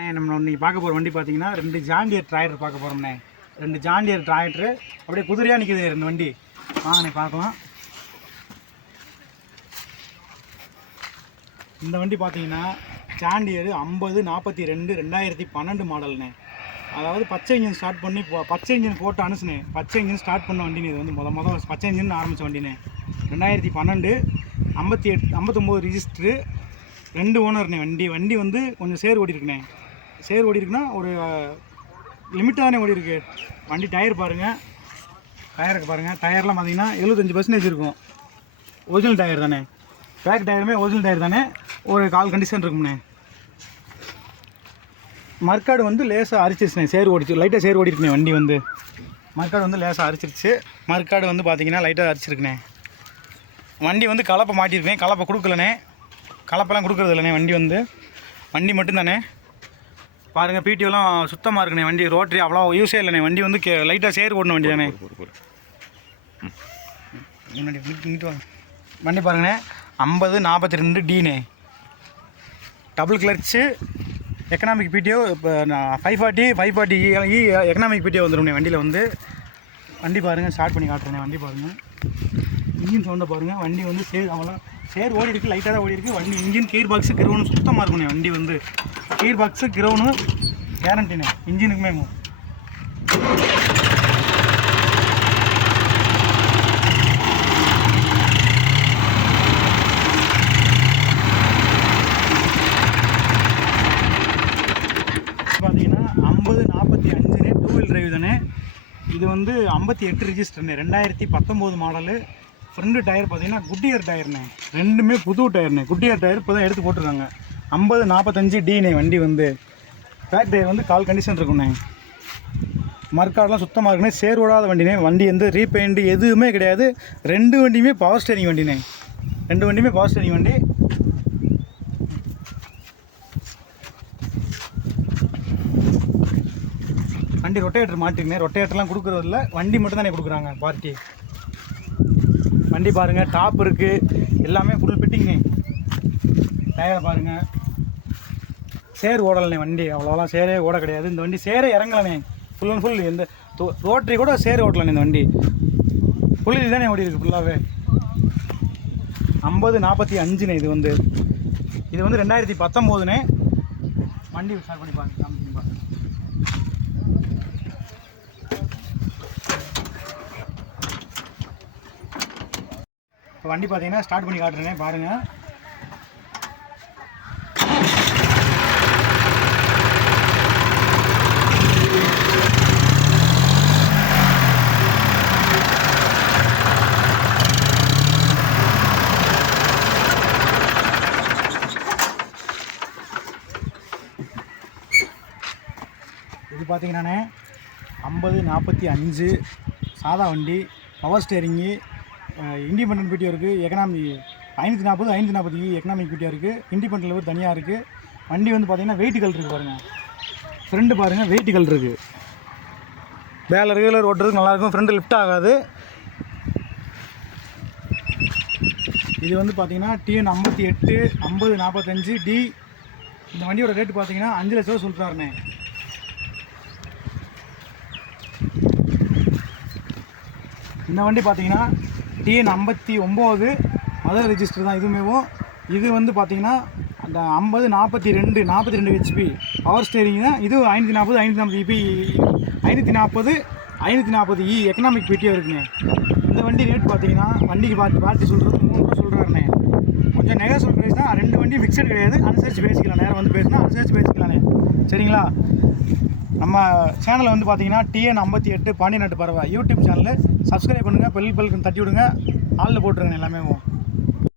அண்ணே நம்ம இன்னைக்கு பார்க்க போகிற வண்டி பார்த்தீங்கன்னா ரெண்டு ஜாண்டியர் டிராக்டர் பார்க்க போகிறோம்ண்ணே ரெண்டு ஜாண்டியர் டிராக்டர் அப்படியே குதிரையாக நிற்குது ரெண்டு வண்டி. வாங்கண்ணே பார்க்கலாம். இந்த வண்டி பார்த்தீங்கன்னா ஜாண்டியர் ஐம்பது நாற்பத்தி ரெண்டு ரெண்டாயிரத்தி பன்னெண்டு மாடல்ண்ணே அதாவது பச்சை இன்ஜின் ஸ்டார்ட் பண்ணி போ- பச்சை இன்ஜின் போட்டு அனுசுனே. பச்சை இன்ஜின் ஸ்டார்ட் பண்ண வண்டினு இது வந்து முத முத பச்சை இன்ஜின் ஆரம்பித்த வண்டினே ரெண்டாயிரத்தி பன்னெண்டு ஐம்பத்தி எட்டு ஐம்பத்தொம்போது ரிஜிஸ்ட்ரு ரெண்டு ஓனர்ண்ணே வண்டி. வண்டி வந்து கொஞ்சம் சேர் ஓடி இருக்குண்ணே சேர் ஓடி இருக்குன்னா ஒரு லிமிட்டாக தானே ஓடி இருக்குது வண்டி டயர் பாருங்கள் டயருக்கு பாருங்கள் டயர்லாம் பார்த்தீங்கன்னா எழுபத்தஞ்சு பர்சன்டேஜ் இருக்கும். ஒரிஜினல் டயர் தானே? பேக் டயருமே ஒரிஜினல் டயர் தானே? ஒரு கால் கண்டிஷன் இருக்கும்ண்ணே மர்க்காடு வந்து லேசாக அரிச்சிருச்சுண்ணே சேர் ஓடிச்சு. லைட்டாக சேர் ஓடி வண்டி வந்து. மர்க்காடு வந்து லேசாக அரிச்சிருச்சு. மர்க்காடு வந்து பார்த்தீங்கன்னா லைட்டாக அரிச்சிருக்குண்ணே வண்டி வந்து கலப்பை மாட்டியிருக்கேன் கலப்பை கொடுக்கலண்ணே கலப்பெல்லாம் கொடுக்குறது இல்லைண்ணே வண்டி வந்து. வண்டி மட்டும்தானே? பாருங்கள் பிடிஓலாம் சுத்தமாக இருக்குண்ணே வண்டி ரோட்டரி அவ்வளோ யூஸே இல்லைண்ணே. வண்டி வந்து கே லைட்டாக சேர் ஓடின வண்டி தானே முன்னாடி இங்கிட்டு- வாங்க. வண்டி பாருங்கண்ணே ஐம்பது நாற்பத்தி ரெண்டு டீனே டபுள் கிளர்ச்சு எக்கனாமிக் பிடிஓ இப்போ நான் five forty five forty E economic PTO வந்துடும்ண்ணே வண்டியில் வந்து. வண்டி பாருங்கள் ஸ்டார்ட் பண்ணி காட்டுறேன் வண்டி பாருங்கள் இன்ஜின் சவுண்டை பாருங்கள் வண்டி வந்து சேர் அவ்வளோ சேர் ஓடி இருக்குது லைட்டாக தான் ஓடி இருக்குது வண்டி இன்ஜின் கீர் பாக்ஸு கிரவுனு சுத்தமாக இருக்குண்ணே வண்டி வந்து. கீர் பாக்ஸு கிரவுனு கேரண்டிண்ணே இன்ஜினுக்குமே பார்த்தீங்கன்னா ஐம்பது நாற்பத்தி அஞ்சுனே டூ வீல் டிரைவ் தானே. இது வந்து ஐம்பத்தி எட்டு ரிஜிஸ்டர்னே ரெண்டாயிரத்தி பத்தொம்போது மாடலு ஃப்ரண்ட் டயர் பார்த்தீங்கன்னா குட்டியர் டயர்ண்ணே ரெண்டுமே புது டயர்ண்ணே குட்டியர் டயர் இப்போ தான் எடுத்து போட்டிருக்காங்க. ஐம்பது நாற்பத்தஞ்சு டிண்ணே வண்டி வந்து பேக் டயர் வந்து கால் கண்டிஷன் இருக்குண்ணே மர்க்காடெலாம் சுத்தமாக இருக்குண்ணே. சேர் ஓடாத வண்டினே வண்டி வந்து ரீபெயிண்ட் எதுவுமே கிடையாது. ரெண்டு வண்டியுமே பவர் ஸ்டேரிங் வண்டினே ரெண்டு வண்டியுமே பவர் ஸ்டேரிங் வண்டி. வண்டி ரொட்டேட்டர் மாட்டிருக்கேன் ரொட்டேட்டர்லாம் கொடுக்குறதில்ல வண்டி மட்டும் தானே கொடுக்குறாங்க பார்ட்டி வண்டி பாருங்கள் டாப் இருக்குது எல்லாமே ஃபுல் ஃபிட்டிங்ண்ணே டயரை பாருங்கள் சேர் ஓடலைண்ணே வண்டி. அவ்வளோலாம் சேரே ஓட கிடையாது. இந்த வண்டி சேரே இறங்கலண்ணே. ஃபுல் அண்ட் ஃபுல் எந்த ரோட்டரி கூட சேர் ஓட்டலண்ணே இந்த வண்டி. புள்ளி தானே ஓடி இருக்குது ஃபுல்லாகவே ஐம்பது நாற்பத்தி அஞ்சுண்ணே இது வந்து. இது வந்து ரெண்டாயிரத்தி பத்தொம்போதுண்ணே. வண்டி ஸ்டார்ட் பண்ணி பாருங்க காமிச்சு பாருங்க. இப்போ வண்டி பார்த்தீங்கன்னா ஸ்டார்ட் பண்ணி காட்டுறேனே பாருங்கள் பார்த்தீங்கன்னாண்ணே ஐம்பது நாற்பத்தி அஞ்சு சாதா வண்டி பவர் ஸ்டேரிங்கு இண்டிபெண்ட் பிடிஓ இருக்குது எக்கனாமி ஐநூற்றி நாற்பது ஐநூற்றி நாற்பத்தி எக்கனாமிக் பிடிஓ இருக்குது இண்டிபெண்ட் லெவல் தனியாக இருக்குது வண்டி வந்து பார்த்தீங்கன்னா வெயிட் கல் இருக்குது பாருங்கள் ஃப்ரெண்டு பாருங்கள் வெயிட் கல் இருக்குது வேலை ரெகுலர் ஓட்டுறதுக்கு நல்லாயிருக்கும் ஃப்ரெண்டு லிஃப்ட் ஆகாது. இது வந்து பார்த்தீங்கன்னா டிஎன் ஐம்பத்தி எட்டு ஐம்பது நாற்பத்தஞ்சு டி இந்த வண்டியோட ரேட்டு பார்த்தீங்கன்னா அஞ்சு லட்ச ரூபா சொல்கிறாருண்ணே இந்த வண்டி பார்த்தீங்கன்னா டிஎன் ஐம்பத்தி ஒம்பது மதர் ரெஜிஸ்டர் தான் இதுமேவும் இது வந்து பார்த்தீங்கன்னா அந்த ஐம்பது நாற்பத்தி ரெண்டு நாற்பத்தி ரெண்டு ஹெச்பி பவர் ஸ்டேரிங் தான். இது ஐநூற்றி நாற்பது ஐநூற்றி நாற்பது இபி ஐநூற்றி நாற்பது ஐநூற்றி நாற்பது இ எக்கனாமிக் பிடிஓ இருக்குங்க. இந்த வண்டி ரேட் பார்த்தீங்கன்னா வண்டிக்கு பார்த்து பார்த்து சொல்கிறது மூணு ரூபா சொல்கிறாருண்ணே கொஞ்சம் நெகசல் ப்ரைஸ் தான். ரெண்டு வண்டி ஃபிக்ஸட் கிடையாது. அனுசரித்து பேசிக்கலாம் நேரம் வந்து பேசினா அனுசரித்து பேசிக்கலாண்ணே சரிங்களா? நம்ம சேனலில் வந்து பார்த்தீங்கன்னா டிஎன் ஐம்பத்தி எட்டு பாண்டியநாட்டு பறவை. யூடியூப் சேனலு சப்ஸ்கிரைப் பண்ணுங்கள் பெல் பெல்க்கு தட்டி விடுங்க ஆளில் போட்டுருங்க எல்லாமே